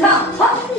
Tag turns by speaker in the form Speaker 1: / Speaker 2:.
Speaker 1: 唱，好。